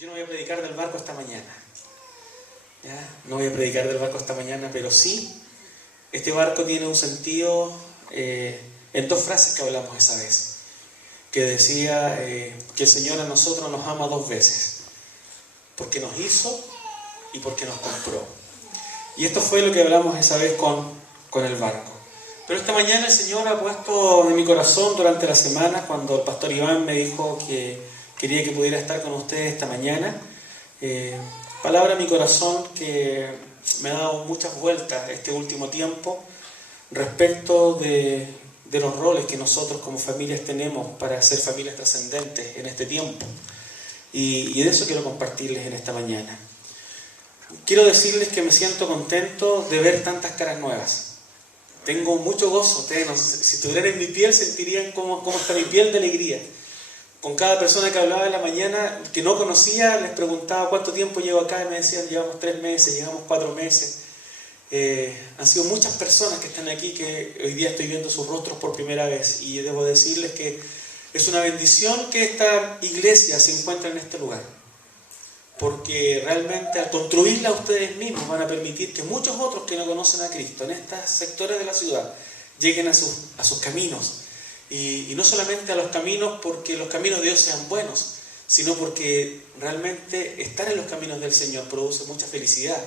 Yo no voy a predicar del barco esta mañana. ¿Ya? No voy a predicar del barco esta mañana, pero sí, este barco tiene un sentido en dos frases que hablamos esa vez. Que decía que el Señor a nosotros nos ama dos veces. Porque nos hizo y porque nos compró. Y esto fue lo que hablamos esa vez con el barco. Pero esta mañana el Señor ha puesto en mi corazón durante la semana, cuando el pastor Iván me dijo que quería que pudiera estar con ustedes esta mañana, palabra en mi corazón que me ha dado muchas vueltas este último tiempo respecto de los roles que nosotros como familias tenemos para ser familias trascendentes en este tiempo. Y de eso quiero compartirles en esta mañana. Quiero decirles que me siento contento de ver tantas caras nuevas. Tengo mucho gozo. Ustedes, no sé, si estuvieran en mi piel, sentirían cómo está mi piel de alegría. Con cada persona que hablaba en la mañana, que no conocía, les preguntaba cuánto tiempo llevo acá, y me decían, llevamos 3 meses, llevamos 4 meses. Han sido muchas personas que están aquí que hoy día estoy viendo sus rostros por primera vez. Y debo decirles que es una bendición que esta iglesia se encuentre en este lugar. Porque realmente al construirla ustedes mismos van a permitir que muchos otros que no conocen a Cristo en estos sectores de la ciudad lleguen a sus caminos. Y no solamente a los caminos porque los caminos de Dios sean buenos, sino porque realmente estar en los caminos del Señor produce mucha felicidad.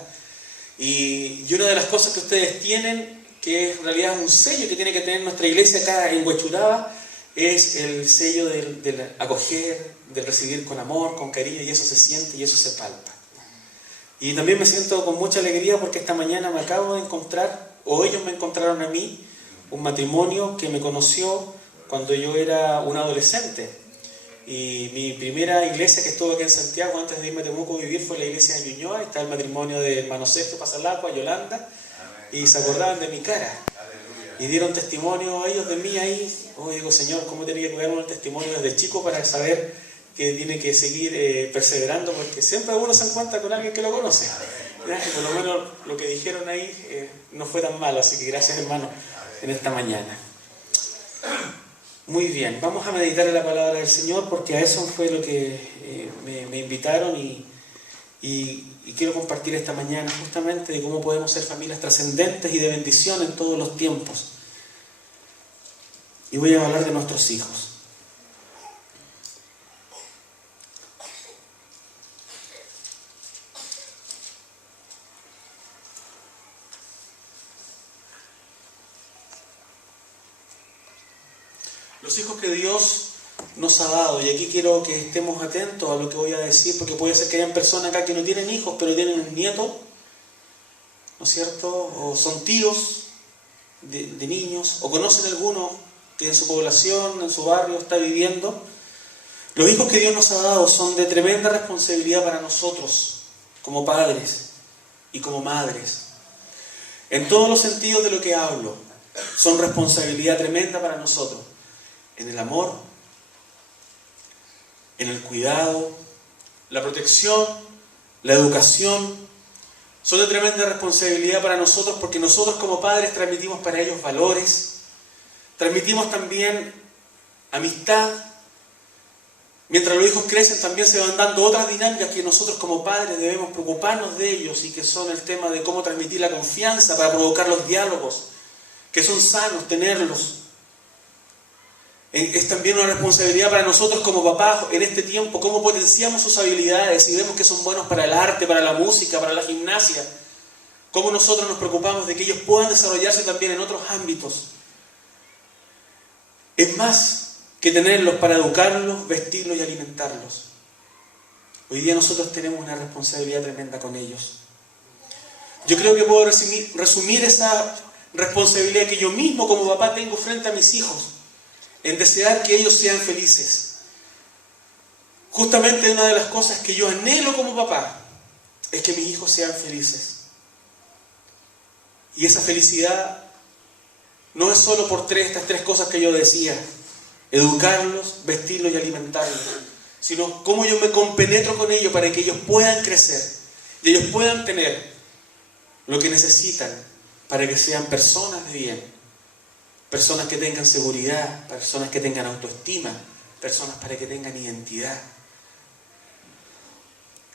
Y una de las cosas que ustedes tienen, que en realidad es un sello que tiene que tener nuestra iglesia acá en Huechuraba, es el sello del acoger, del recibir con amor, con cariño, y eso se siente y eso se palpa. Y también me siento con mucha alegría porque esta mañana me acabo de encontrar, o ellos me encontraron a mí, un matrimonio que me conoció cuando yo era un adolescente. Y mi primera iglesia que estuvo aquí en Santiago antes de irme a Temuco a vivir fue la iglesia de Ñuñoa. Está el matrimonio de hermano Sergio Pasalacua, Yolanda, y se acordaban de mi cara. Y dieron testimonio ellos de mí ahí. Digo, Señor, ¿cómo tenía que cuidarme el testimonio desde chico para saber que tiene que seguir perseverando? Porque siempre uno se encuentra con alguien que lo conoce. ¿Ya? Y por lo menos lo que dijeron ahí no fue tan malo. Así que gracias, hermano, en esta mañana. Muy bien, vamos a meditar en la palabra del Señor porque a eso fue lo que me invitaron y quiero compartir esta mañana justamente de cómo podemos ser familias trascendentes y de bendición en todos los tiempos. Y voy a hablar de nuestros hijos. Los hijos que Dios nos ha dado, y aquí quiero que estemos atentos a lo que voy a decir, porque puede ser que hayan personas acá que no tienen hijos, pero tienen un nieto, ¿no es cierto? O son tíos de niños, o conocen alguno que en su población, en su barrio está viviendo. Los hijos que Dios nos ha dado son de tremenda responsabilidad para nosotros, como padres y como madres. En todos los sentidos de lo que hablo, son responsabilidad tremenda para nosotros. En el amor, en el cuidado, la protección, la educación, son de tremenda responsabilidad para nosotros porque nosotros como padres transmitimos para ellos valores, transmitimos también amistad. Mientras los hijos crecen también se van dando otras dinámicas que nosotros como padres debemos preocuparnos de ellos y que son el tema de cómo transmitir la confianza para provocar los diálogos, que son sanos tenerlos. Es también una responsabilidad para nosotros como papás en este tiempo, cómo potenciamos sus habilidades y vemos que son buenos para el arte, para la música, para la gimnasia. Cómo nosotros nos preocupamos de que ellos puedan desarrollarse también en otros ámbitos. Es más que tenerlos para educarlos, vestirlos y alimentarlos. Hoy día nosotros tenemos una responsabilidad tremenda con ellos. Yo creo que puedo resumir esa responsabilidad que yo mismo como papá tengo frente a mis hijos, en desear que ellos sean felices. Justamente una de las cosas que yo anhelo como papá es que mis hijos sean felices. Y esa felicidad no es solo por estas 3 cosas que yo decía: educarlos, vestirlos y alimentarlos, sino cómo yo me compenetro con ellos para que ellos puedan crecer y ellos puedan tener lo que necesitan para que sean personas de bien. Personas que tengan seguridad, personas que tengan autoestima, personas para que tengan identidad.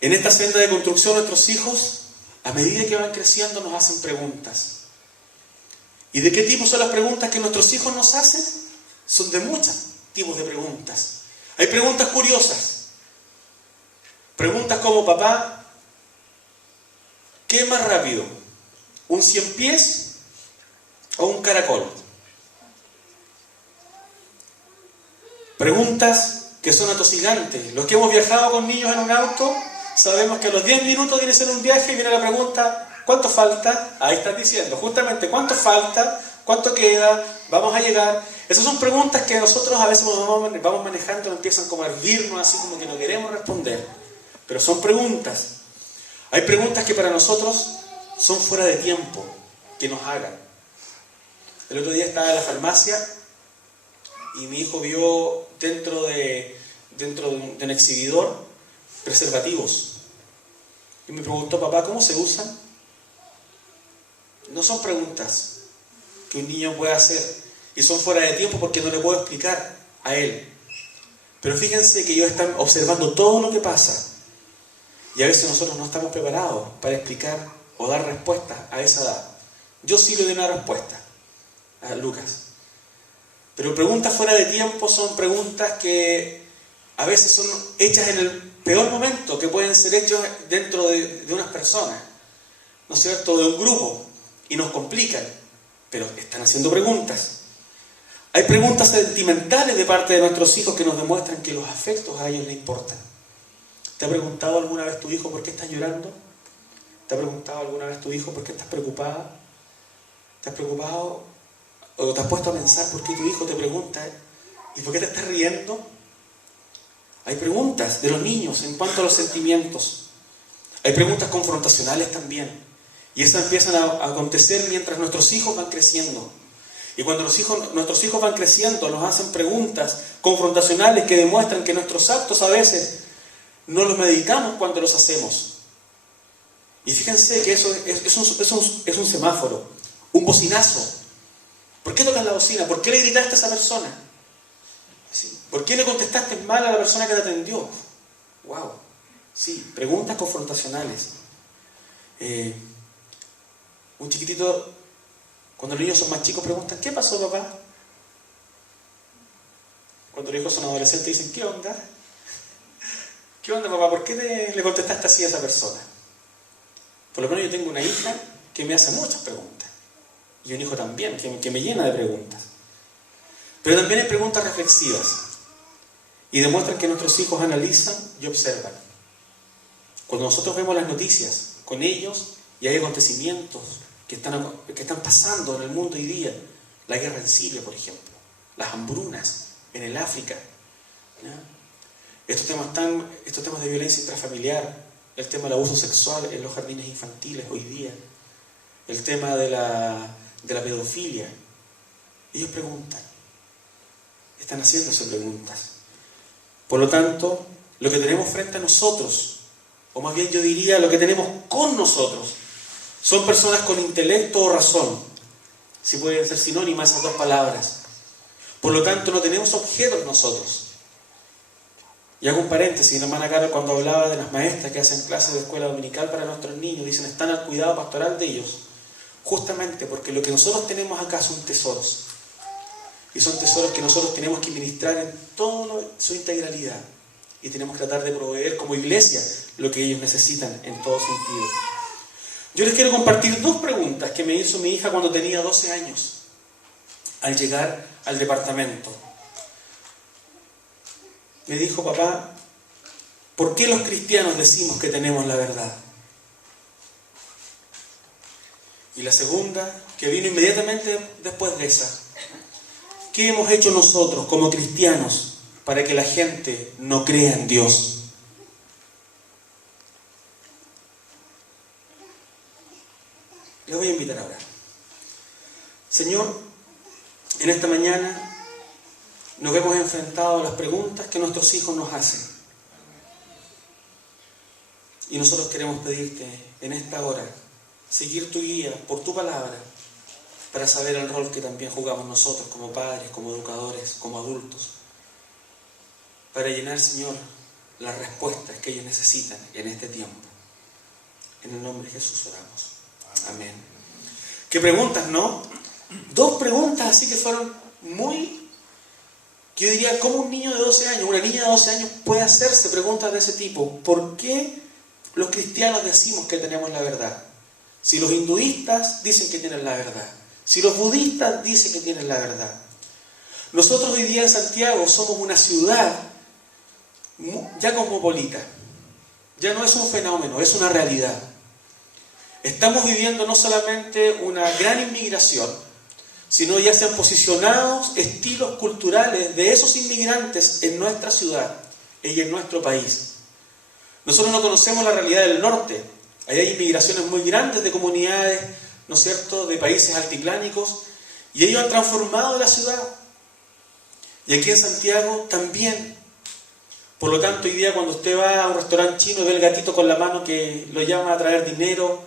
En esta senda de construcción, nuestros hijos, a medida que van creciendo, nos hacen preguntas. ¿Y de qué tipo son las preguntas que nuestros hijos nos hacen? Son de muchos tipos de preguntas. Hay preguntas curiosas. Preguntas como: papá, ¿qué es más rápido? ¿Un 100 pies o un caracol? Preguntas que son atosigantes. Los que hemos viajado con niños en un auto, sabemos que a los 10 minutos viene a ser un viaje y viene la pregunta: ¿cuánto falta? Ahí están diciendo, justamente, ¿cuánto falta? ¿Cuánto queda? ¿Vamos a llegar? Esas son preguntas que nosotros a veces vamos manejando y empiezan como a hervirnos, así como que no queremos responder. Pero son preguntas. Hay preguntas que para nosotros son fuera de tiempo que nos hagan. El otro día estaba en la farmacia y mi hijo vio dentro de un exhibidor preservativos. Y me preguntó: papá, ¿cómo se usan? No son preguntas que un niño puede hacer y son fuera de tiempo porque no le puedo explicar a él. Pero fíjense que ellos están observando todo lo que pasa y a veces nosotros no estamos preparados para explicar o dar respuestas a esa edad. Yo sí le doy una respuesta a Lucas. Pero preguntas fuera de tiempo son preguntas que a veces son hechas en el peor momento, que pueden ser hechas dentro de unas personas, ¿no es cierto?, de un grupo, y nos complican, pero están haciendo preguntas. Hay preguntas sentimentales de parte de nuestros hijos que nos demuestran que los afectos a ellos les importan. ¿Te ha preguntado alguna vez tu hijo por qué estás llorando? ¿Te ha preguntado alguna vez tu hijo por qué estás preocupada? ¿Te has preocupado o te has puesto a pensar por qué tu hijo te pregunta ¿y por qué te estás riendo? Hay preguntas de los niños en cuanto a los sentimientos. Hay preguntas confrontacionales también. Y esas empiezan a acontecer mientras nuestros hijos van creciendo. Y cuando nuestros hijos van creciendo, nos hacen preguntas confrontacionales que demuestran que nuestros actos a veces no los meditamos cuando los hacemos. Y fíjense que eso es un semáforo, un bocinazo. ¿Por qué tocas la bocina? ¿Por qué le gritaste a esa persona? ¿Por qué le contestaste mal a la persona que te atendió? ¡Wow! Sí, preguntas confrontacionales. Un chiquitito, cuando los niños son más chicos, preguntan: ¿qué pasó, papá? Cuando los hijos son adolescentes dicen: ¿qué onda? ¿Qué onda, papá? ¿Por qué le contestaste así a esa persona? Por lo menos yo tengo una hija que me hace muchas preguntas. Y un hijo también, que me llena de preguntas. Pero también hay preguntas reflexivas. Y demuestran que nuestros hijos analizan y observan. Cuando nosotros vemos las noticias con ellos y hay acontecimientos que están pasando en el mundo hoy día, la guerra en Siria, por ejemplo, las hambrunas en el África, ¿ya? Estos temas de violencia intrafamiliar, el tema del abuso sexual en los jardines infantiles hoy día, el tema de la pedofilia. Ellos preguntan, están haciéndose preguntas. Por lo tanto, lo que tenemos frente a nosotros, o más bien yo diría lo que tenemos con nosotros, son personas con intelecto o razón, si pueden ser sinónimas esas dos palabras. Por lo tanto, no tenemos objetos nosotros. Y hago un paréntesis, la hermana Carol, cuando hablaba de las maestras que hacen clases de escuela dominical para nuestros niños, dicen: están al cuidado pastoral de ellos, justamente porque lo que nosotros tenemos acá son tesoros. Y son tesoros que nosotros tenemos que ministrar en toda su integralidad. Y tenemos que tratar de proveer como iglesia lo que ellos necesitan en todo sentido. Yo les quiero compartir dos preguntas que me hizo mi hija cuando tenía 12 años, al llegar al departamento. Me dijo: papá, ¿por qué los cristianos decimos que tenemos la verdad? Y la segunda, que vino inmediatamente después de esa: ¿qué hemos hecho nosotros como cristianos para que la gente no crea en Dios? Les voy a invitar a orar. Señor, en esta mañana nos vemos enfrentados a las preguntas que nuestros hijos nos hacen. Y nosotros queremos pedirte en esta hora seguir tu guía por tu palabra para saber el rol que también jugamos nosotros como padres, como educadores, como adultos. Para llenar, Señor, las respuestas que ellos necesitan en este tiempo. En el nombre de Jesús oramos. Amén. ¿Qué preguntas, no? 2 preguntas así que fueron muy... Yo diría, ¿cómo un niño de 12 años, una niña de 12 años puede hacerse preguntas de ese tipo? ¿Por qué los cristianos decimos que tenemos la verdad? Si los hinduistas dicen que tienen la verdad, si los budistas dicen que tienen la verdad. Nosotros hoy día en Santiago somos una ciudad ya cosmopolita. Ya no es un fenómeno, es una realidad. Estamos viviendo no solamente una gran inmigración, sino ya se han posicionado estilos culturales de esos inmigrantes en nuestra ciudad y en nuestro país. Nosotros no conocemos la realidad del norte. Ahí hay inmigraciones muy grandes de comunidades, ¿no es cierto?, de países altiplánicos, y ellos han transformado la ciudad. Y aquí en Santiago también. Por lo tanto, hoy día cuando usted va a un restaurante chino y ve el gatito con la mano que lo llama a traer dinero,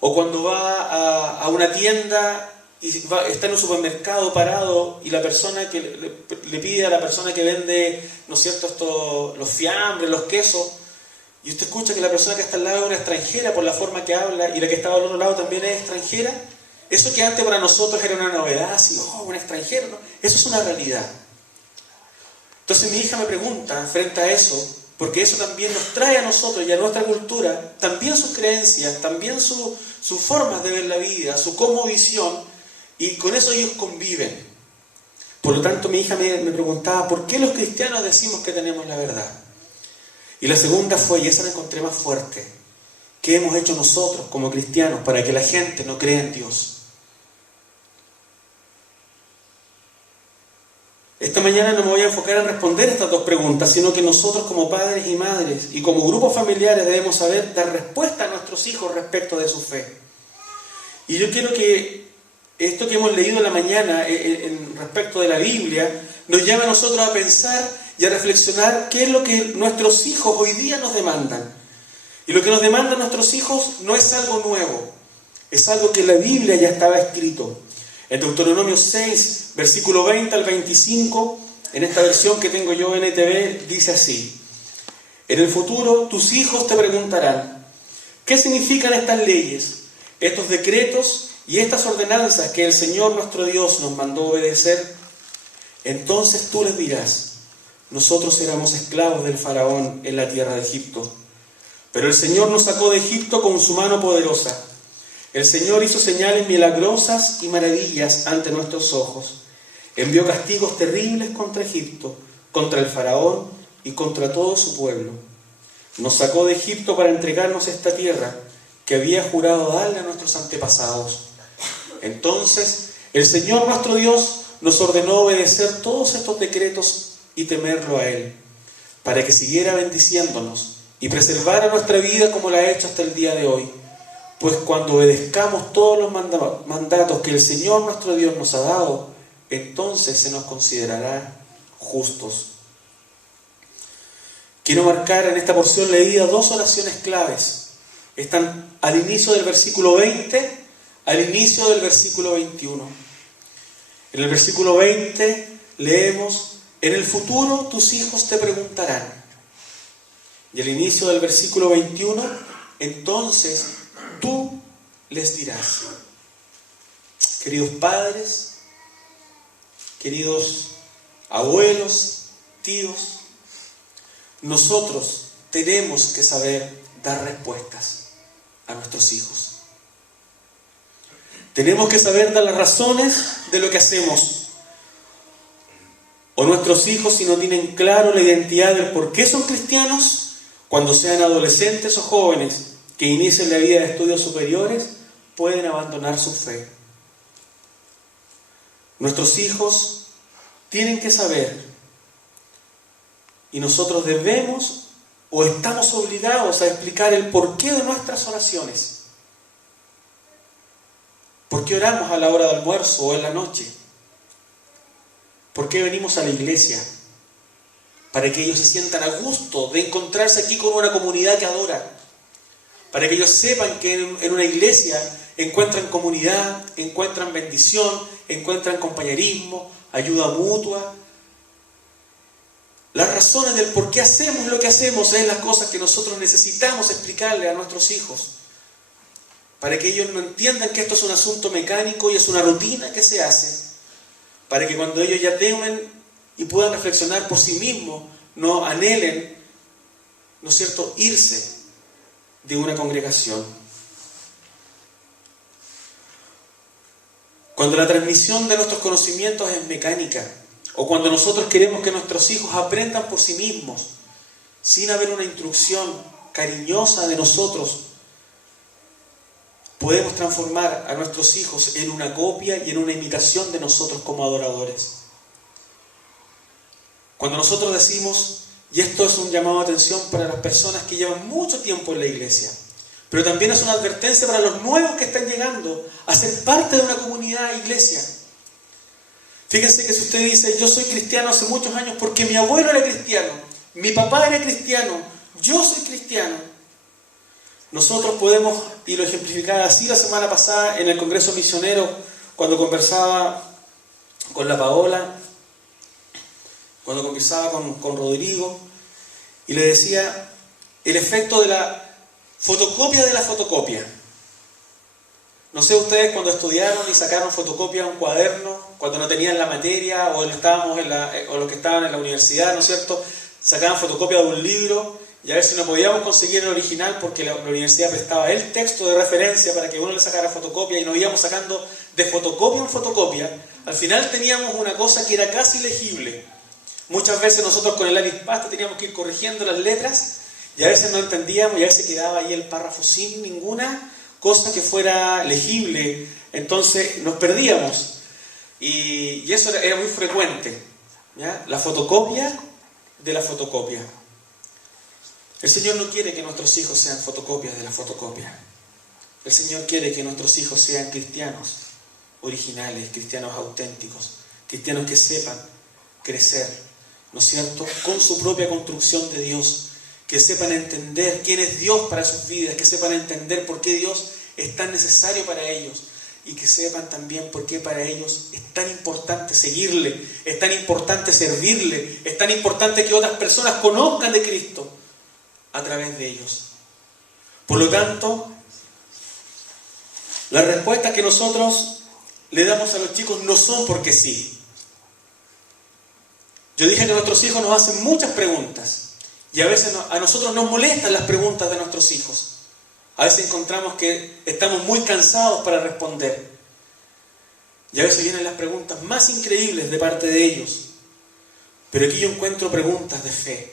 o cuando va a una tienda y está en un supermercado parado y la persona que le pide a la persona que vende, ¿no es cierto?, los fiambres, los quesos, y usted escucha que la persona que está al lado es una extranjera por la forma que habla y la que estaba al otro lado también es extranjera, eso que antes para nosotros era una novedad, así, una extranjera, ¿no? Eso es una realidad. Entonces mi hija me pregunta frente a eso, porque eso también nos trae a nosotros y a nuestra cultura, también sus creencias, también sus formas de ver la vida, su cosmovisión, y con eso ellos conviven. Por lo tanto mi hija me preguntaba, ¿por qué los cristianos decimos que tenemos la verdad? Y la segunda fue, y esa la encontré más fuerte, ¿qué hemos hecho nosotros como cristianos para que la gente no crea en Dios? Esta mañana no me voy a enfocar en responder estas 2 preguntas, sino que nosotros como padres y madres y como grupos familiares debemos saber dar respuesta a nuestros hijos respecto de su fe. Y yo quiero que esto que hemos leído en la mañana en respecto de la Biblia nos llame a nosotros a pensar y a reflexionar qué es lo que nuestros hijos hoy día nos demandan. Y lo que nos demandan nuestros hijos no es algo nuevo, es algo que en la Biblia ya estaba escrito. En Deuteronomio 6, versículo 20 al 25, en esta versión que tengo yo en NTV, dice así: en el futuro tus hijos te preguntarán, ¿qué significan estas leyes, estos decretos y estas ordenanzas que el Señor nuestro Dios nos mandó obedecer? Entonces tú les dirás, nosotros éramos esclavos del faraón en la tierra de Egipto, pero el Señor nos sacó de Egipto con su mano poderosa. El Señor hizo señales milagrosas y maravillas ante nuestros ojos. Envió castigos terribles contra Egipto, contra el faraón y contra todo su pueblo. Nos sacó de Egipto para entregarnos esta tierra que había jurado darle a nuestros antepasados. Entonces, el Señor nuestro Dios nos ordenó obedecer todos estos decretos y temerlo a Él, para que siguiera bendiciéndonos y preservara nuestra vida como la ha hecho hasta el día de hoy. Pues cuando obedezcamos todos los mandatos que el Señor nuestro Dios nos ha dado, entonces se nos considerará justos. Quiero marcar en esta porción leída 2 oraciones claves. Están al inicio del versículo 20, al inicio del versículo 21. En el versículo 20 leemos, en el futuro tus hijos te preguntarán. Y al inicio del versículo 21, entonces tú les dirás. Queridos padres, queridos abuelos, tíos, nosotros tenemos que saber dar respuestas a nuestros hijos. Tenemos que saber dar las razones de lo que hacemos. O nuestros hijos, si no tienen claro la identidad del por qué son cristianos, cuando sean adolescentes o jóvenes que inicien la vida de estudios superiores, pueden abandonar su fe. Nuestros hijos tienen que saber, y nosotros debemos o estamos obligados a explicar el porqué de nuestras oraciones. ¿Por qué oramos a la hora de almuerzo o en la noche? ¿Por qué venimos a la iglesia? Para que ellos se sientan a gusto de encontrarse aquí con una comunidad que adora. Para que ellos sepan que en una iglesia encuentran comunidad, encuentran bendición, encuentran compañerismo, ayuda mutua. Las razones del por qué hacemos lo que hacemos es las cosas que nosotros necesitamos explicarle a nuestros hijos, para que ellos no entiendan que esto es un asunto mecánico y es una rutina que se hace, para que cuando ellos ya temen y puedan reflexionar por sí mismos, no anhelen, ¿no es cierto?, irse de una congregación. Cuando la transmisión de nuestros conocimientos es mecánica, o cuando nosotros queremos que nuestros hijos aprendan por sí mismos, sin haber una instrucción cariñosa de nosotros, podemos transformar a nuestros hijos en una copia y en una imitación de nosotros como adoradores. Cuando nosotros decimos, y esto es un llamado de atención para las personas que llevan mucho tiempo en la iglesia, pero también es una advertencia para los nuevos que están llegando a ser parte de una comunidad iglesia. Fíjense que si usted dice, yo soy cristiano hace muchos años porque mi abuelo era cristiano, mi papá era cristiano, yo soy cristiano. Nosotros podemos, y lo ejemplificaba así la semana pasada en el Congreso Misionero, cuando conversaba con la Paola, cuando conversaba con Rodrigo, y le decía el efecto de la fotocopia de la fotocopia. No sé ustedes cuando estudiaron y sacaron fotocopia a un cuaderno, cuando no tenían la materia, o los que estaban en la universidad, ¿no es cierto?, sacaban fotocopia de un libro, y a veces no podíamos conseguir el original porque la universidad prestaba el texto de referencia para que uno le sacara fotocopia, y nos íbamos sacando de fotocopia en fotocopia. Al final teníamos una cosa que era casi legible. Muchas veces nosotros con el lápiz pasta teníamos que ir corrigiendo las letras, y a veces no entendíamos, y a veces quedaba ahí el párrafo sin ninguna cosa que fuera legible, entonces nos perdíamos. Y eso era muy frecuente, ¿ya? La fotocopia de la fotocopia. El Señor no quiere que nuestros hijos sean fotocopias de la fotocopia. El Señor quiere que nuestros hijos sean cristianos originales, cristianos auténticos, cristianos que sepan crecer, ¿no es cierto?, con su propia construcción de Dios, que sepan entender quién es Dios para sus vidas, que sepan entender por qué Dios es tan necesario para ellos, y que sepan también por qué para ellos es tan importante seguirle, es tan importante servirle, es tan importante que otras personas conozcan de Cristo a través de ellos. Por lo tanto, las respuestas que nosotros le damos a los chicos no son porque sí. Yo dije que nuestros hijos nos hacen muchas preguntas, y a veces a nosotros nos molestan las preguntas de nuestros hijos. A veces encontramos que estamos muy cansados para responder, y a veces vienen las preguntas más increíbles de parte de ellos. Pero aquí yo encuentro preguntas de fe.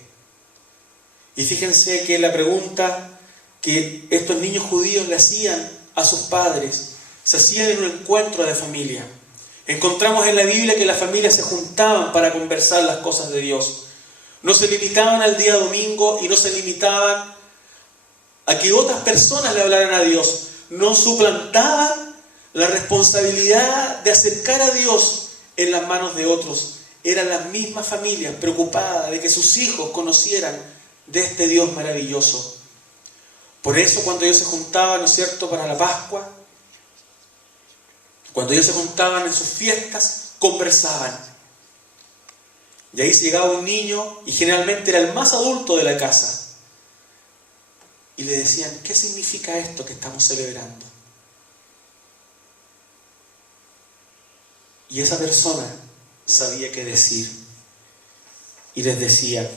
Y fíjense que la pregunta que estos niños judíos le hacían a sus padres se hacían en un encuentro de familia. Encontramos en la Biblia que las familias se juntaban para conversar las cosas de Dios. No se limitaban al día domingo y no se limitaban a que otras personas le hablaran a Dios. No suplantaban la responsabilidad de acercar a Dios en las manos de otros. Eran las mismas familias preocupadas de que sus hijos conocieran de este Dios maravilloso. Por eso cuando ellos se juntaban, ¿no es cierto?, para la Pascua, cuando ellos se juntaban en sus fiestas, conversaban. Y ahí llegaba un niño, y generalmente era el más adulto de la casa, y le decían, ¿qué significa esto que estamos celebrando? Y esa persona sabía qué decir, y les decía,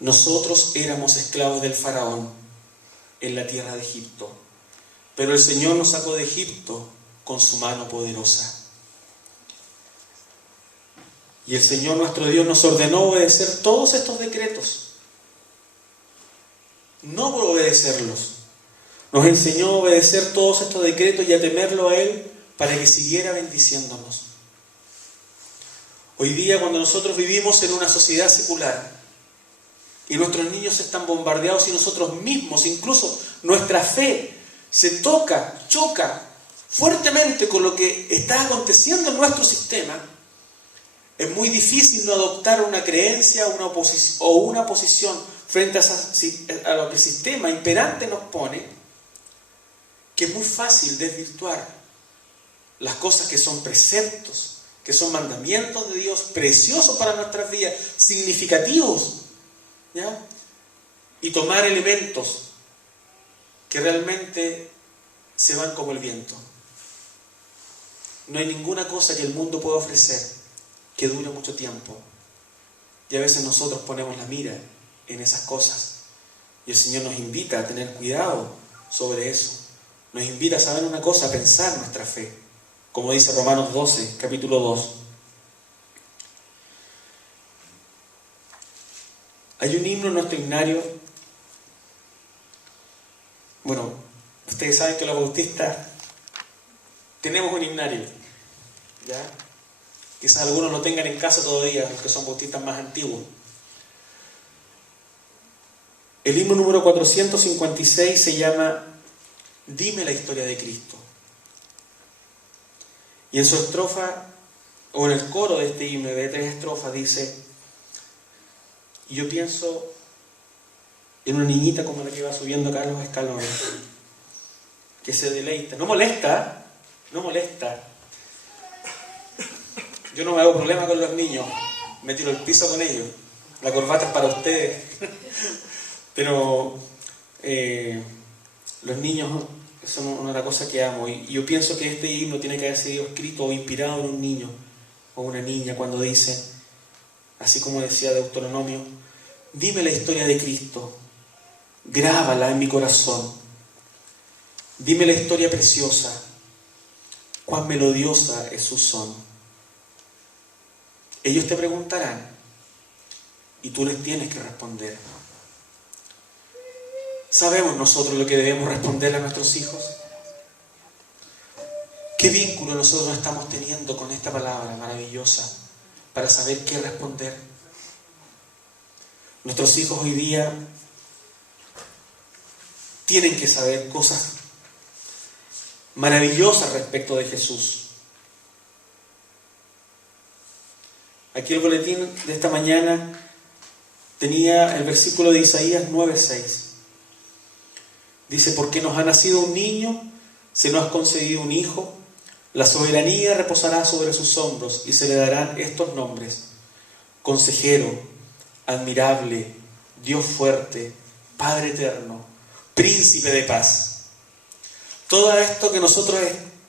nosotros éramos esclavos del faraón en la tierra de Egipto, pero el Señor nos sacó de Egipto con su mano poderosa. Y el Señor nuestro Dios nos ordenó obedecer todos estos decretos. No por obedecerlos. Nos enseñó a obedecer todos estos decretos y a temerlo a Él para que siguiera bendiciéndonos. Hoy día, cuando nosotros vivimos en una sociedad secular y nuestros niños están bombardeados y nosotros mismos, incluso nuestra fe, se choca fuertemente con lo que está aconteciendo en nuestro sistema, es muy difícil no adoptar una creencia o una posición frente a lo que el sistema imperante nos pone, que es muy fácil desvirtuar las cosas que son preceptos que son mandamientos de Dios preciosos para nuestras vidas, significativos, ¿ya? Y tomar elementos que realmente se van como el viento. No hay ninguna cosa que el mundo pueda ofrecer que dure mucho tiempo. Y a veces nosotros ponemos la mira en esas cosas. Y el Señor nos invita a tener cuidado sobre eso. Nos invita a saber una cosa, a pensar nuestra fe. Como dice Romanos 12, capítulo 2. Hay un himno en nuestro himnario. Bueno, ustedes saben que los bautistas tenemos un himnario, ¿ya? Quizás algunos lo tengan en casa todavía, los que son bautistas más antiguos. El himno número 456 se llama Dime la historia de Cristo. Y en su estrofa, o en el coro de este himno de 3 estrofas, dice: y yo pienso en una niñita como la que va subiendo acá los escalones, que se deleita. No molesta, no molesta. Yo no me hago problema con los niños, me tiro el piso con ellos. La corbata es para ustedes. Pero los niños son una de las cosas que amo. Y yo pienso que este himno tiene que haber sido escrito o inspirado en un niño o una niña cuando dice, así como decía Deuteronomio: dime la historia de Cristo, grábala en mi corazón. Dime la historia preciosa, cuán melodiosa es su son. Ellos te preguntarán y tú les tienes que responder. ¿Sabemos nosotros lo que debemos responder a nuestros hijos? ¿Qué vínculo nosotros estamos teniendo con esta palabra maravillosa para saber qué responder? Nuestros hijos hoy día tienen que saber cosas maravillosas respecto de Jesús. Aquí el boletín de esta mañana tenía el versículo de Isaías 9:6. Dice: porque nos ha nacido un niño, se nos ha concedido un hijo, la soberanía reposará sobre sus hombros y se le darán estos nombres: Consejero, Admirable, Dios fuerte, Padre eterno, Príncipe de paz. Todo esto que nosotros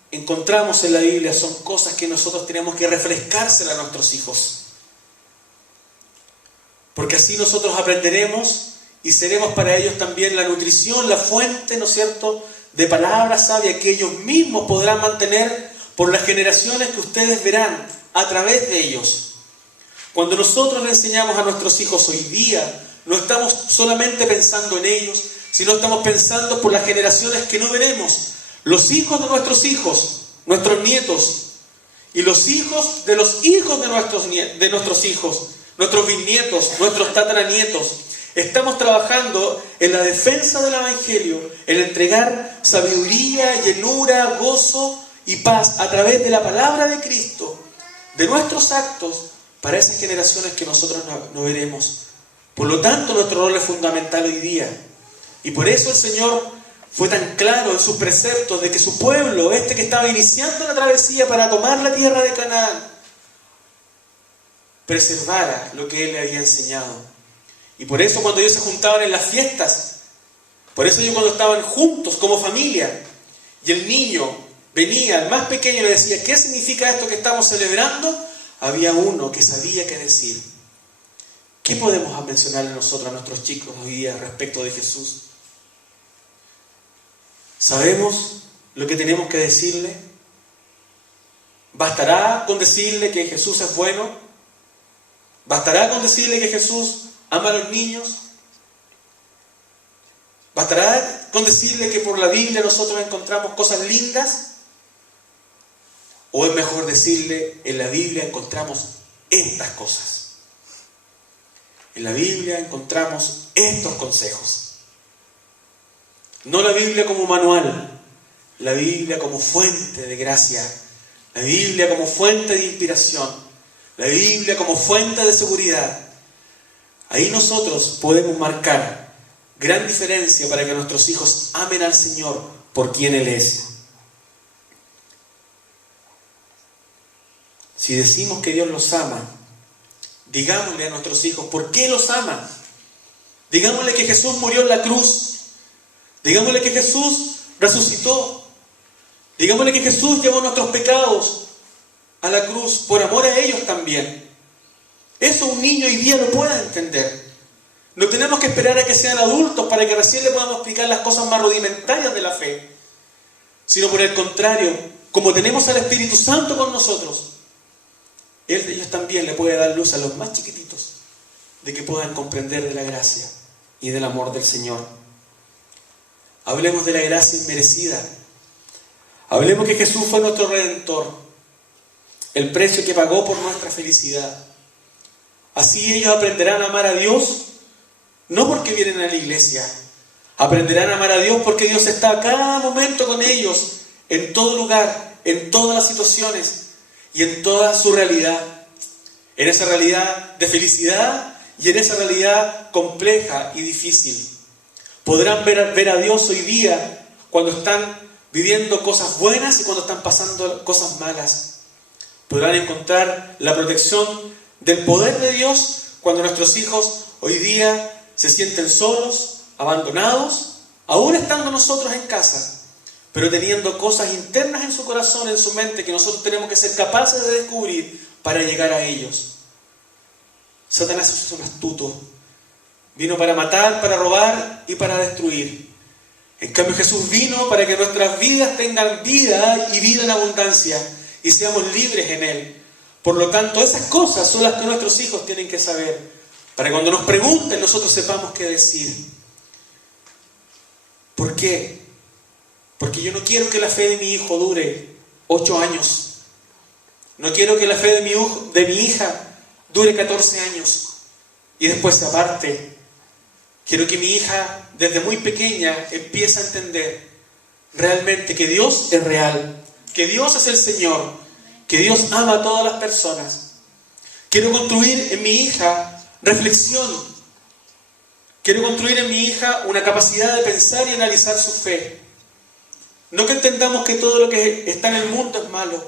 encontramos en la Biblia son cosas que nosotros tenemos que refrescárselas a nuestros hijos. Porque así nosotros aprenderemos y seremos para ellos también la nutrición, la fuente, ¿no es cierto?, de palabras sabias que ellos mismos podrán mantener por las generaciones que ustedes verán a través de ellos. Cuando nosotros le enseñamos a nuestros hijos hoy día, no estamos solamente pensando en ellos, sino estamos pensando por las generaciones que no veremos. Los hijos de nuestros hijos, nuestros nietos, y los hijos de los hijos de nuestros hijos, nuestros bisnietos, nuestros tataranietos. Estamos trabajando en la defensa del Evangelio, en entregar sabiduría, llenura, gozo y paz a través de la palabra de Cristo, de nuestros actos, para esas generaciones que nosotros no veremos. Por lo tanto, nuestro rol es fundamental hoy día. Y por eso el Señor fue tan claro en sus preceptos de que su pueblo, que estaba iniciando la travesía para tomar la tierra de Canaán, preservara lo que Él le había enseñado. Y por eso cuando ellos se juntaban en las fiestas, por eso ellos cuando estaban juntos como familia, y el niño venía, el más pequeño, y le decía: ¿qué significa esto que estamos celebrando? Había uno que sabía qué decir. ¿Qué podemos mencionarle nosotros a nuestros chicos hoy día respecto de Jesús? ¿Sabemos lo que tenemos que decirle? ¿Bastará con decirle que Jesús es bueno? ¿Bastará con decirle que Jesús ama a los niños? ¿Bastará con decirle que por la Biblia nosotros encontramos cosas lindas? ¿O es mejor decirle: en la Biblia encontramos estas cosas? En la Biblia encontramos estos consejos. No la Biblia como manual, la Biblia como fuente de gracia, la Biblia como fuente de inspiración, la Biblia como fuente de seguridad. Ahí nosotros podemos marcar gran diferencia para que nuestros hijos amen al Señor por quien Él es. Si decimos que Dios los ama, digámosle a nuestros hijos por qué los ama. Digámosle que Jesús murió en la cruz. Digámosle que Jesús resucitó. Digámosle que Jesús llevó nuestros pecados a la cruz por amor a ellos también. Eso un niño hoy día lo pueda entender. No tenemos que esperar a que sean adultos para que recién le podamos explicar las cosas más rudimentarias de la fe, sino por el contrario, como tenemos al Espíritu Santo con nosotros, ellos también le puede dar luz a los más chiquititos de que puedan comprender de la gracia y del amor del Señor. Hablemos de la gracia inmerecida. Hablemos que Jesús fue nuestro Redentor, el precio que pagó por nuestra felicidad. Así ellos aprenderán a amar a Dios, no porque vienen a la iglesia. Aprenderán a amar a Dios porque Dios está a cada momento con ellos, en todo lugar, en todas las situaciones y en toda su realidad. En esa realidad de felicidad y en esa realidad compleja y difícil. Podrán ver a Dios hoy día cuando están viviendo cosas buenas y cuando están pasando cosas malas. Podrán encontrar la protección del poder de Dios cuando nuestros hijos hoy día se sienten solos, abandonados, aún estando nosotros en casa, pero teniendo cosas internas en su corazón, en su mente, que nosotros tenemos que ser capaces de descubrir para llegar a ellos. Satanás es un astuto. Vino para matar, para robar y para destruir. En cambio Jesús vino para que nuestras vidas tengan vida y vida en abundancia y seamos libres en Él. Por lo tanto, esas cosas son las que nuestros hijos tienen que saber, para que cuando nos pregunten nosotros sepamos qué decir. ¿Por qué? Porque yo no quiero que la fe de mi hijo dure 8 años. No quiero que la fe de mi hija dure 14 años y después se aparte. Quiero que mi hija desde muy pequeña empiece a entender realmente que Dios es real, que Dios es el Señor, que Dios ama a todas las personas. Quiero construir en mi hija reflexión. Quiero construir en mi hija una capacidad de pensar y analizar su fe. No que entendamos que todo lo que está en el mundo es malo.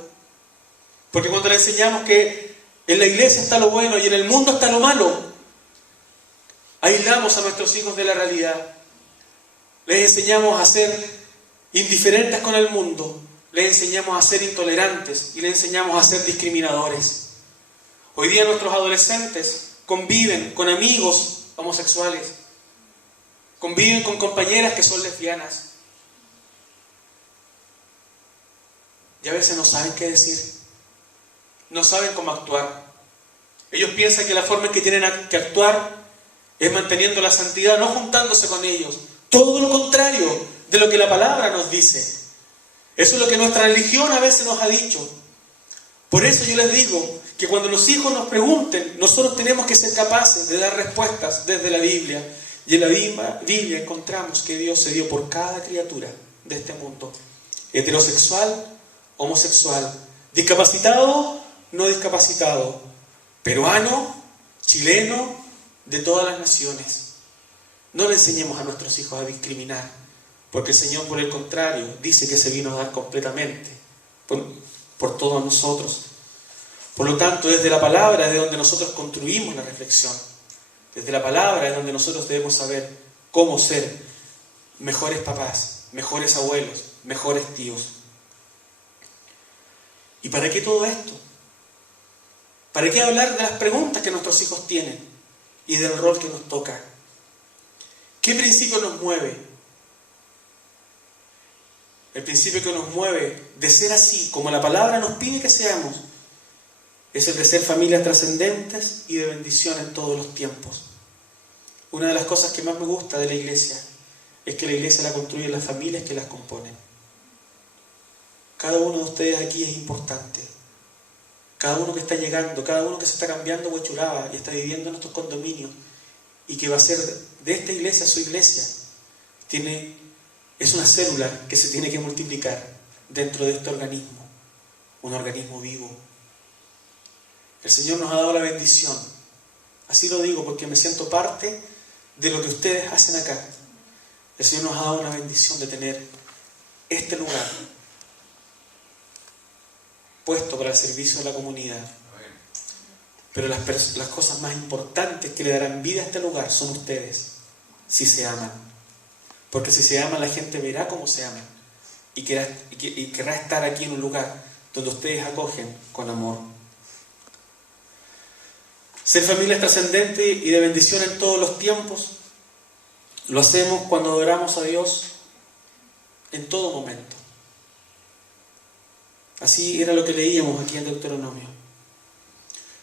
Porque cuando le enseñamos que en la iglesia está lo bueno y en el mundo está lo malo, aislamos a nuestros hijos de la realidad. Les enseñamos a ser indiferentes con el mundo. Les enseñamos a ser intolerantes y les enseñamos a ser discriminadores. Hoy día nuestros adolescentes conviven con amigos homosexuales, conviven con compañeras que son lesbianas y a veces no saben qué decir, no saben cómo actuar. Ellos piensan que la forma en que tienen que actuar es manteniendo la santidad, no juntándose con ellos. Todo lo contrario de lo que la palabra nos dice. Eso es lo que nuestra religión a veces nos ha dicho. Por eso yo les digo que cuando los hijos nos pregunten, nosotros tenemos que ser capaces de dar respuestas desde la Biblia. Y en la Biblia encontramos que Dios se dio por cada criatura de este mundo. Heterosexual, homosexual, discapacitado, no discapacitado, peruano, chileno, de todas las naciones. No le enseñemos a nuestros hijos a discriminar, porque el Señor, por el contrario, dice que se vino a dar completamente por todos nosotros. Por lo tanto, desde la palabra es de donde nosotros construimos la reflexión. Desde la palabra es donde nosotros debemos saber cómo ser mejores papás, mejores abuelos, mejores tíos. ¿Y para qué todo esto? ¿Para qué hablar de las preguntas que nuestros hijos tienen y del rol que nos toca? ¿Qué principio nos mueve? El principio que nos mueve de ser así, como la palabra nos pide que seamos, es el de ser familias trascendentes y de bendición en todos los tiempos. Una de las cosas que más me gusta de la iglesia es que la iglesia la construyen las familias que las componen. Cada uno de ustedes aquí es importante. Cada uno que está llegando, cada uno que se está cambiando Huechuraba y está viviendo en estos condominios y que va a ser de esta iglesia su iglesia, es una célula que se tiene que multiplicar dentro de este organismo, un organismo vivo. El Señor nos ha dado la bendición, así lo digo porque me siento parte de lo que ustedes hacen acá. El Señor nos ha dado una bendición de tener este lugar puesto para el servicio de la comunidad. Pero las cosas más importantes que le darán vida a este lugar son ustedes, si se aman. Porque si se aman, la gente verá cómo se aman y querrá estar aquí en un lugar donde ustedes acogen con amor. Ser familia trascendente y de bendición en todos los tiempos, lo hacemos cuando adoramos a Dios en todo momento. Así era lo que leíamos aquí en Deuteronomio.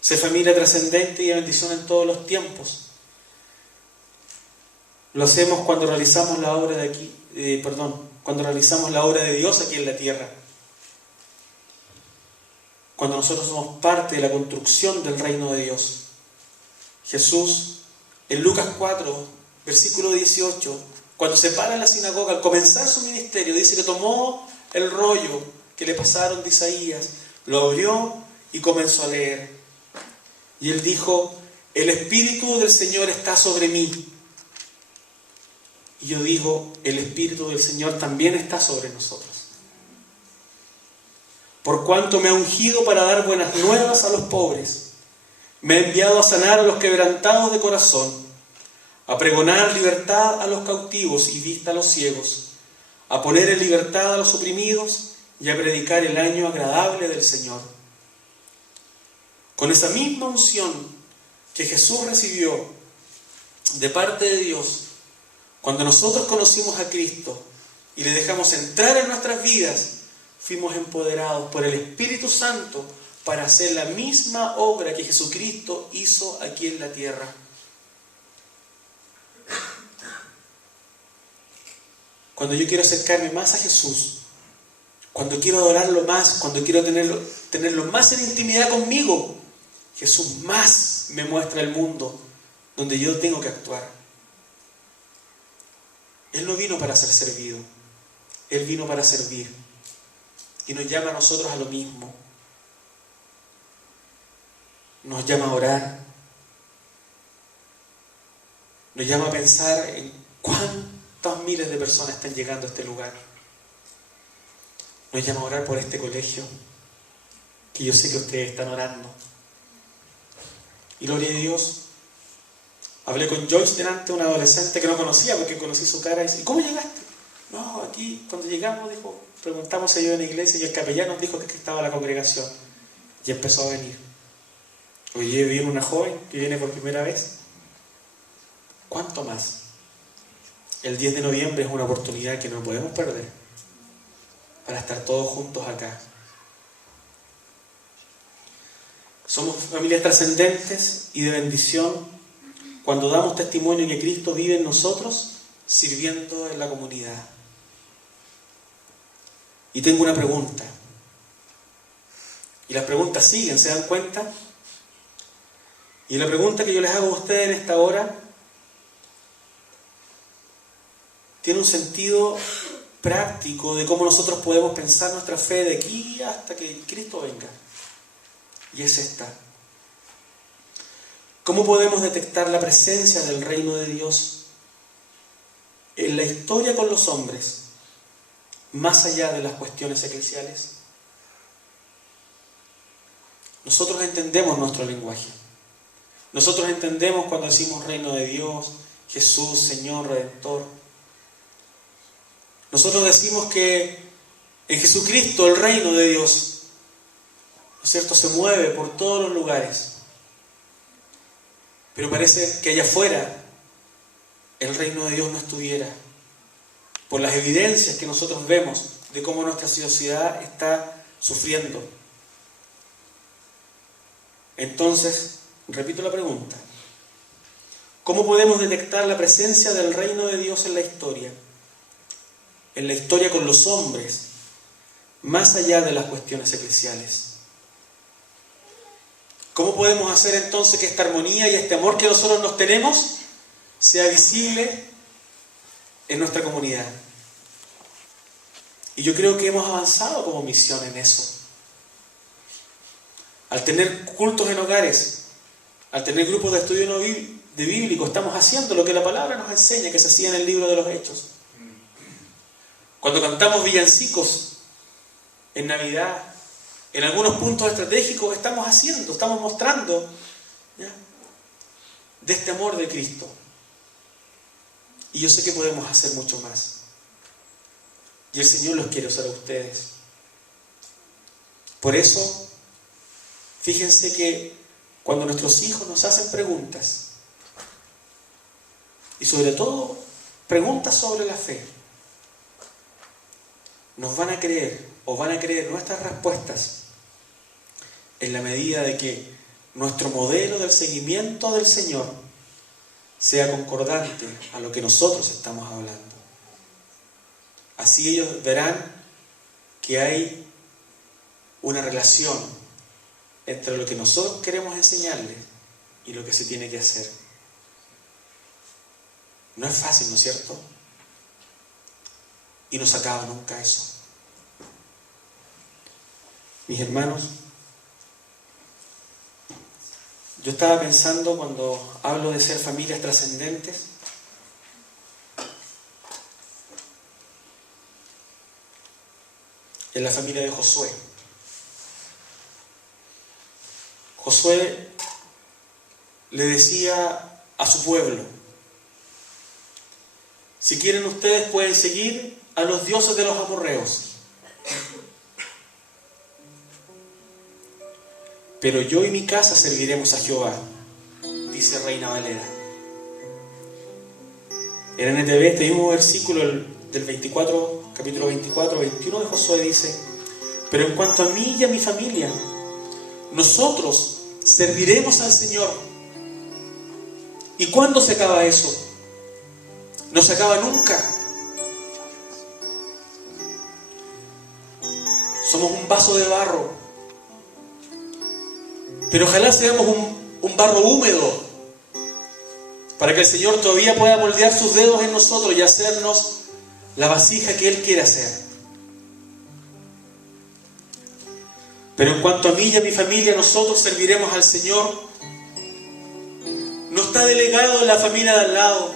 Ser familia trascendente y de bendición en todos los tiempos. Lo hacemos cuando realizamos la obra cuando realizamos la obra de Dios aquí en la tierra. Cuando nosotros somos parte de la construcción del reino de Dios. Jesús, en Lucas 4, versículo 18, cuando se para en la sinagoga, al comenzar su ministerio, dice que tomó el rollo que le pasaron de Isaías, lo abrió y comenzó a leer. Y él dijo, el Espíritu del Señor está sobre mí. Y yo digo, el Espíritu del Señor también está sobre nosotros. Por cuanto me ha ungido para dar buenas nuevas a los pobres, me ha enviado a sanar a los quebrantados de corazón, a pregonar libertad a los cautivos y vista a los ciegos, a poner en libertad a los oprimidos y a predicar el año agradable del Señor. Con esa misma unción que Jesús recibió de parte de Dios, cuando nosotros conocimos a Cristo y le dejamos entrar en nuestras vidas, fuimos empoderados por el Espíritu Santo para hacer la misma obra que Jesucristo hizo aquí en la tierra. Cuando yo quiero acercarme más a Jesús, cuando quiero adorarlo más, cuando quiero tenerlo más en intimidad conmigo, Jesús más me muestra el mundo donde yo tengo que actuar. Él no vino para ser servido, Él vino para servir. Y nos llama a nosotros a lo mismo. Nos llama a orar. Nos llama a pensar en cuántas miles de personas están llegando a este lugar. Nos llama a orar por este colegio, que yo sé que ustedes están orando. Y gloria a Dios, hablé con Joyce delante, una adolescente que no conocía, porque conocí su cara, y dice, ¿y cómo llegaste? No, aquí cuando llegamos, dijo, preguntamos si yo en la iglesia y el capellán nos dijo que estaba la congregación. Y empezó a venir. Hoy viene una joven que viene por primera vez. ¿Cuánto más? El 10 de noviembre es una oportunidad que no podemos perder para estar todos juntos acá. Somos familias trascendentes y de bendición cuando damos testimonio que Cristo vive en nosotros, sirviendo en la comunidad. Y tengo una pregunta. Y las preguntas siguen, ¿se dan cuenta? Y la pregunta que yo les hago a ustedes en esta hora tiene un sentido práctico de cómo nosotros podemos pensar nuestra fe de aquí hasta que Cristo venga. Y es esta. ¿Cómo podemos detectar la presencia del reino de Dios en la historia con los hombres, más allá de las cuestiones eclesiales? Nosotros entendemos nuestro lenguaje. Nosotros entendemos cuando decimos reino de Dios, Jesús, Señor, Redentor. Nosotros decimos que en Jesucristo el reino de Dios, ¿no es cierto?, se mueve por todos los lugares. Pero parece que allá afuera el reino de Dios no estuviera. Por las evidencias que nosotros vemos de cómo nuestra sociedad está sufriendo. Entonces, repito la pregunta. ¿Cómo podemos detectar la presencia del reino de Dios en la historia? En la historia con los hombres, más allá de las cuestiones eclesiales. ¿Cómo podemos hacer entonces que esta armonía y este amor que nosotros nos tenemos sea visible en nuestra comunidad? Y yo creo que hemos avanzado como misión en eso. Al tener cultos en hogares, al tener grupos de estudio de bíblico, estamos haciendo lo que la palabra nos enseña que se hacía en el libro de los Hechos. Cuando cantamos villancicos en Navidad, En algunos puntos estratégicos estamos mostrando, ¿ya?, de este amor de Cristo. Y yo sé que podemos hacer mucho más. Y el Señor los quiere usar a ustedes. Por eso, fíjense que cuando nuestros hijos nos hacen preguntas, y sobre todo preguntas sobre la fe, nos van a creer o van a creer nuestras respuestas en la medida de que nuestro modelo del seguimiento del Señor sea concordante a lo que nosotros estamos hablando. Así ellos verán que hay una relación entre lo que nosotros queremos enseñarles y lo que se tiene que hacer. No es fácil, ¿no es cierto? Y no se acaba nunca eso. Mis hermanos, yo estaba pensando cuando hablo de ser familias trascendentes, en la familia de Josué. Josué le decía a su pueblo: si quieren ustedes pueden seguir a los dioses de los amorreos, pero yo y mi casa serviremos a Jehová, dice Reina Valera. En NTV este mismo versículo del 24, capítulo 24, 21 de Josué dice: pero en cuanto a mí y a mi familia, nosotros serviremos al Señor. ¿Y cuándo se acaba eso? No se acaba nunca. Somos un vaso de barro, pero ojalá seamos un barro húmedo, para que el Señor todavía pueda moldear sus dedos en nosotros y hacernos la vasija que Él quiere hacer. Pero en cuanto a mí y a mi familia, nosotros serviremos al Señor. No está delegado en la familia de al lado,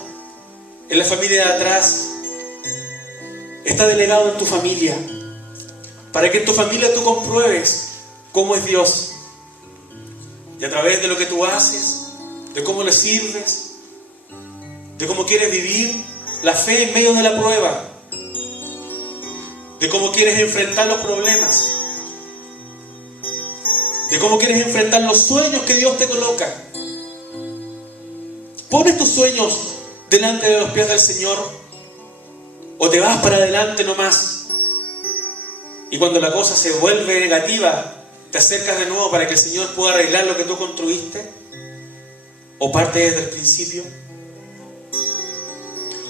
en la familia de atrás. Está delegado en tu familia, para que en tu familia tú compruebes cómo es Dios. Y a través de lo que tú haces, de cómo le sirves, de cómo quieres vivir la fe en medio de la prueba, de cómo quieres enfrentar los problemas, de cómo quieres enfrentar los sueños que Dios te coloca. ¿Pones tus sueños delante de los pies del Señor o te vas para adelante nomás? Y cuando la cosa se vuelve negativa, ¿te acercas de nuevo para que el Señor pueda arreglar lo que tú construiste? ¿O parte desde el principio?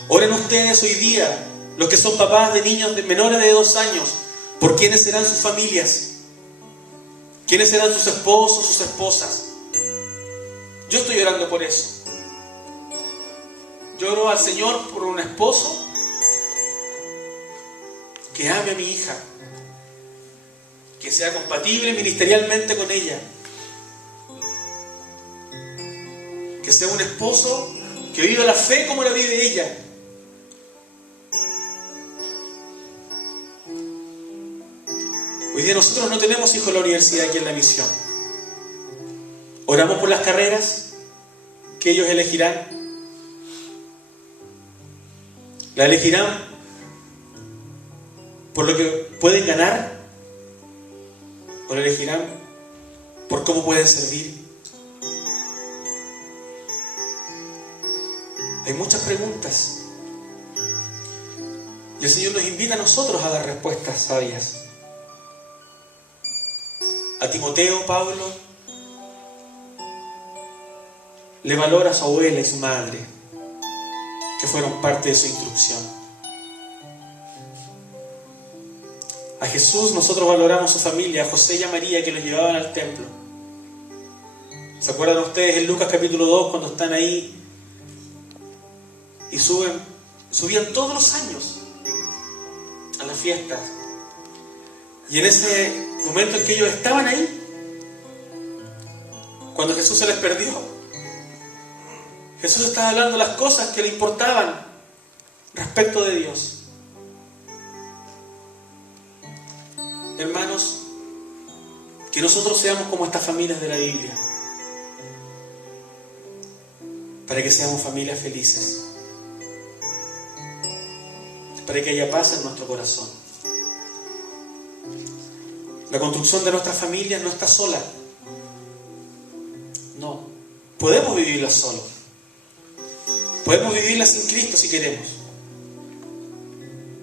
Oren ustedes hoy día, los que son papás de niños menores de 2 años, por quiénes serán sus familias, quiénes serán sus esposos, sus esposas. Yo estoy orando por eso. Yo oro al Señor por un esposo que ame a mi hija, que sea compatible ministerialmente con ella, que sea un esposo que viva la fe como la vive ella. Hoy día nosotros no tenemos hijos en la universidad aquí en la misión. Oramos por las carreras que ellos elegirán. La elegirán por lo que pueden ganar, o la elegirán por cómo pueden servir. Hay muchas preguntas y el Señor nos invita a nosotros a dar respuestas sabias. A Timoteo, Pablo le valora a su abuela y su madre, que fueron parte de su instrucción. A Jesús nosotros valoramos su familia, a José y a María, que los llevaban al templo. ¿Se acuerdan ustedes en Lucas capítulo 2 cuando están ahí y subían todos los años a las fiestas? Y en ese momento en que ellos estaban ahí, cuando Jesús se les perdió, Jesús estaba hablando las cosas que le importaban respecto de Dios. Hermanos, Que nosotros seamos como estas familias de la Biblia, para que seamos familias felices, para que haya paz en nuestro corazón. La construcción de nuestras familias no está sola. No, podemos vivirla solos. Podemos vivirla sin Cristo si queremos.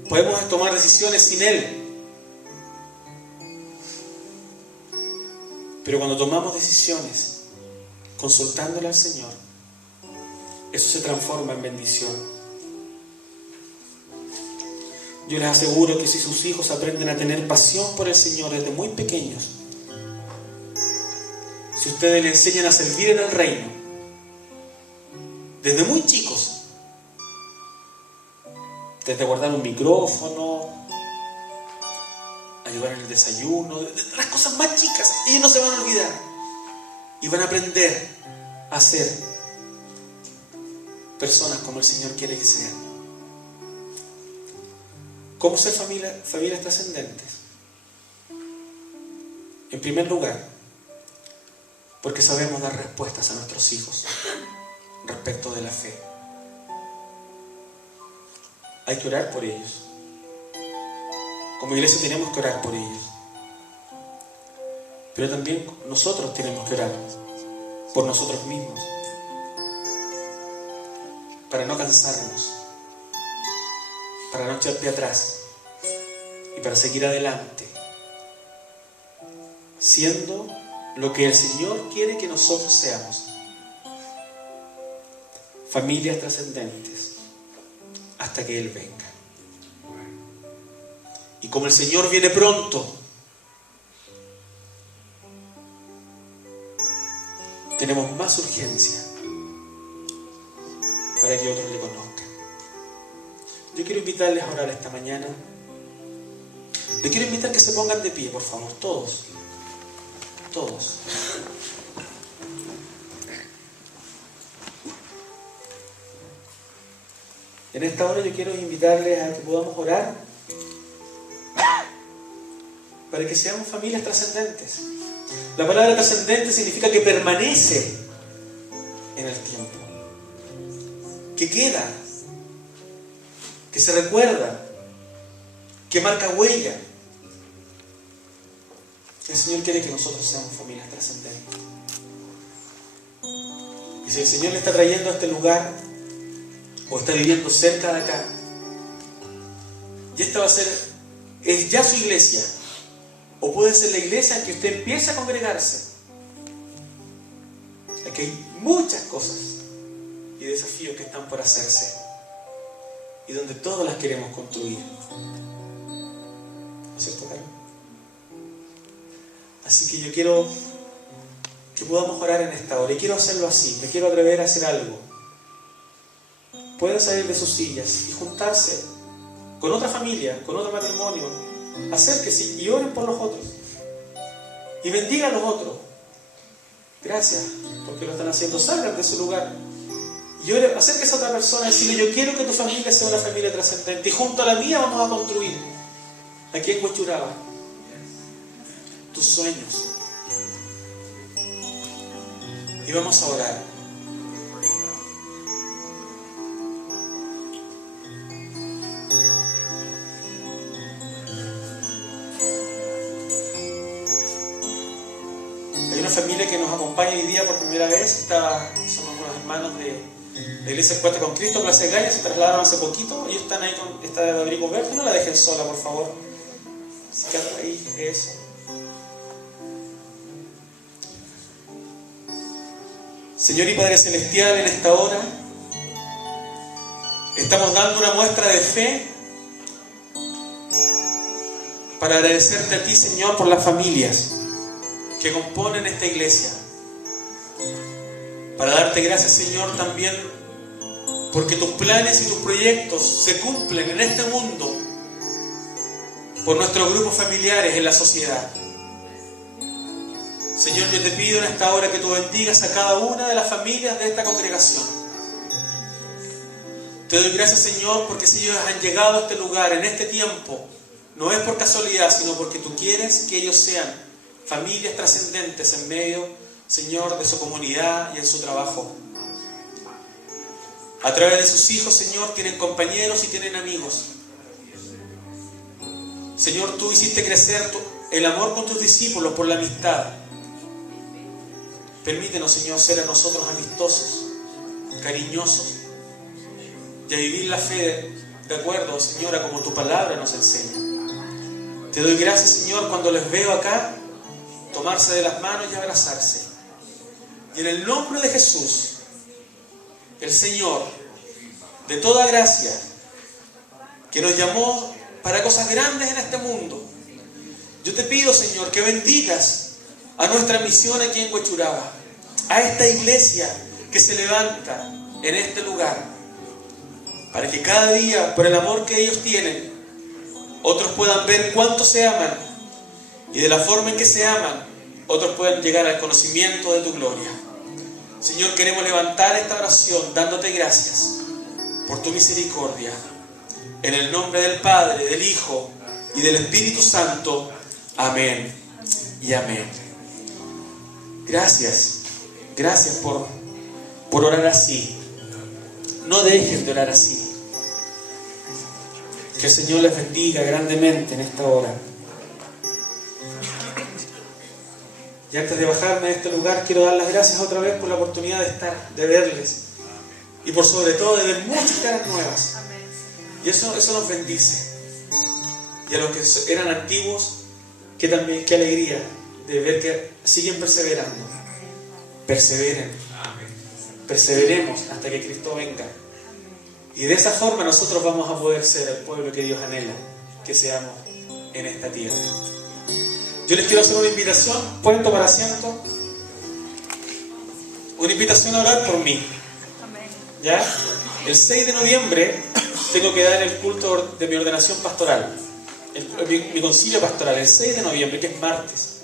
Podemos tomar decisiones sin Él. Pero cuando tomamos decisiones consultándole al Señor, eso se transforma en bendición. Yo les aseguro que si sus hijos aprenden a tener pasión por el Señor desde muy pequeños, si ustedes les enseñan a servir en el reino, desde muy chicos, desde guardar un micrófono, ayudar en el desayuno, de las cosas más chicas, ellos no se van a olvidar y van a aprender a ser personas como el Señor quiere que sean. ¿Cómo ser familias trascendentes? En primer lugar, porque sabemos dar respuestas a nuestros hijos respecto de la fe. Hay que orar por ellos. Como iglesia tenemos que orar por ellos. Pero también nosotros tenemos que orar por nosotros mismos. Para no cansarnos. Para no echar pie atrás. Y para seguir adelante. Siendo lo que el Señor quiere que nosotros seamos. Familias trascendentes. Hasta que Él venga. Y como el Señor viene pronto, tenemos más urgencia para que otros le conozcan. Yo quiero invitarles a orar esta mañana. Les quiero invitar a que se pongan de pie, por favor, todos. Todos. En esta hora yo quiero invitarles a que podamos orar para que seamos familias trascendentes. La palabra trascendente significa que permanece en el tiempo, que queda, que se recuerda, que marca huella. El Señor quiere que nosotros seamos familias trascendentes. Y si el Señor le está trayendo a este lugar, o está viviendo cerca de acá, y esta va a ser, es ya su iglesia, o puede ser la iglesia en que usted empieza a congregarse. Aquí hay muchas cosas y desafíos que están por hacerse y donde todos las queremos construir. ¿No es cierto, Carlos? Así que yo quiero que podamos orar en esta hora y quiero hacerlo así. Me quiero atrever a hacer algo. Pueden salir de sus sillas y juntarse con otra familia, con otro matrimonio. Acérquense y oren por los otros. Y bendigan a los otros. Gracias, porque lo están haciendo. Salgan de su lugar. Y oren, acérquense a otra persona y decirle: yo quiero que tu familia sea una familia trascendente. Y junto a la mía vamos a construir, aquí en Huechuraba, tus sueños. Y vamos a orar. Familia que nos acompaña hoy día por primera vez, somos unos hermanos de la Iglesia Encuentro con Cristo, Plaza de Gaia, se trasladaron hace poquito, ellos están ahí con esta de abrigo verde, no la dejen sola, por favor. Se quedan ahí, eso. Señor y Padre Celestial, en esta hora estamos dando una muestra de fe para agradecerte a ti, Señor, por las familias que componen esta iglesia, para darte gracias, Señor, también porque tus planes y tus proyectos se cumplen en este mundo por nuestros grupos familiares en la sociedad. Señor, yo te pido en esta hora que tú bendigas a cada una de las familias de esta congregación. Te doy gracias, Señor, porque si ellos han llegado a este lugar en este tiempo, no es por casualidad, sino porque tú quieres que ellos sean familias trascendentes en medio, Señor, de su comunidad y en su trabajo. A través de sus hijos, Señor, tienen compañeros y tienen amigos. Señor, tú hiciste crecer el amor con tus discípulos por la amistad. Permítenos, Señor, ser a nosotros amistosos, cariñosos, y a vivir la fe de acuerdo, Señor, a como tu palabra nos enseña. Te doy gracias, Señor, cuando les veo acá, tomarse de las manos y abrazarse. Y en el nombre de Jesús, el Señor, de toda gracia, que nos llamó para cosas grandes en este mundo, yo te pido, Señor, que bendigas a nuestra misión aquí en Huechuraba, a esta iglesia que se levanta en este lugar, para que cada día, por el amor que ellos tienen, otros puedan ver cuánto se aman, y de la forma en que se aman, otros puedan llegar al conocimiento de tu gloria. Señor, queremos levantar esta oración dándote gracias por tu misericordia. En el nombre del Padre, del Hijo y del Espíritu Santo. Amén y amén. Gracias. Gracias por orar así. No dejen de orar así. Que el Señor les bendiga grandemente en esta hora. Y antes de bajarme de este lugar, quiero dar las gracias otra vez por la oportunidad de estar, de verles. Y por sobre todo de ver muchas caras nuevas. Y eso nos bendice. Y a los que eran antiguos, que también, qué alegría de ver que siguen perseverando. Perseveren. Perseveremos hasta que Cristo venga. Y de esa forma nosotros vamos a poder ser el pueblo que Dios anhela que seamos en esta tierra. Yo les quiero hacer una invitación. ¿Pueden tomar asiento? Una invitación a orar por mí. ¿Ya? El 6 de noviembre tengo que dar el culto de mi ordenación pastoral, mi concilio pastoral, el 6 de noviembre, que es martes.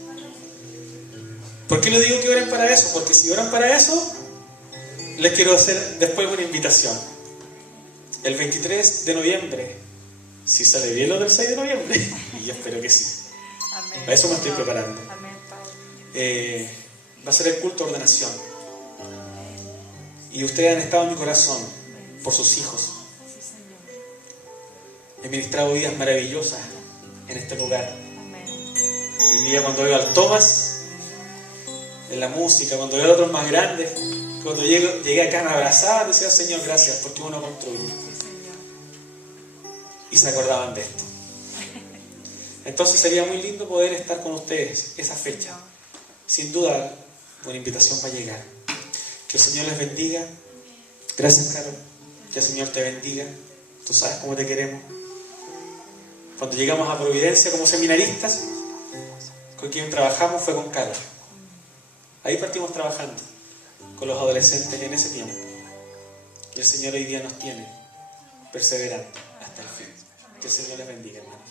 ¿Por qué les digo que oren para eso? Porque si oran para eso, les quiero hacer después una invitación. El 23 de noviembre, si sale bien lo del 6 de noviembre, y yo espero que sí. Amén. A eso me estoy preparando. Amén, Padre. Va a ser el culto de ordenación. Y ustedes han estado en mi corazón por sus hijos. He ministrado vidas maravillosas en este lugar. Vivía cuando veo al Tomás en la música, cuando veo a otros más grandes, cuando llegué acá me abrazaba, decía: Señor, gracias porque uno construye. Y se acordaban de esto. Entonces sería muy lindo poder estar con ustedes esa fecha. Sin duda, una invitación para llegar. Que el Señor les bendiga. Gracias, Carol. Que el Señor te bendiga. Tú sabes cómo te queremos. Cuando llegamos a Providencia como seminaristas, con quien trabajamos fue con Carol. Ahí partimos trabajando con los adolescentes en ese tiempo. Y el Señor hoy día nos tiene perseverando hasta el fin. Que el Señor les bendiga, hermanos.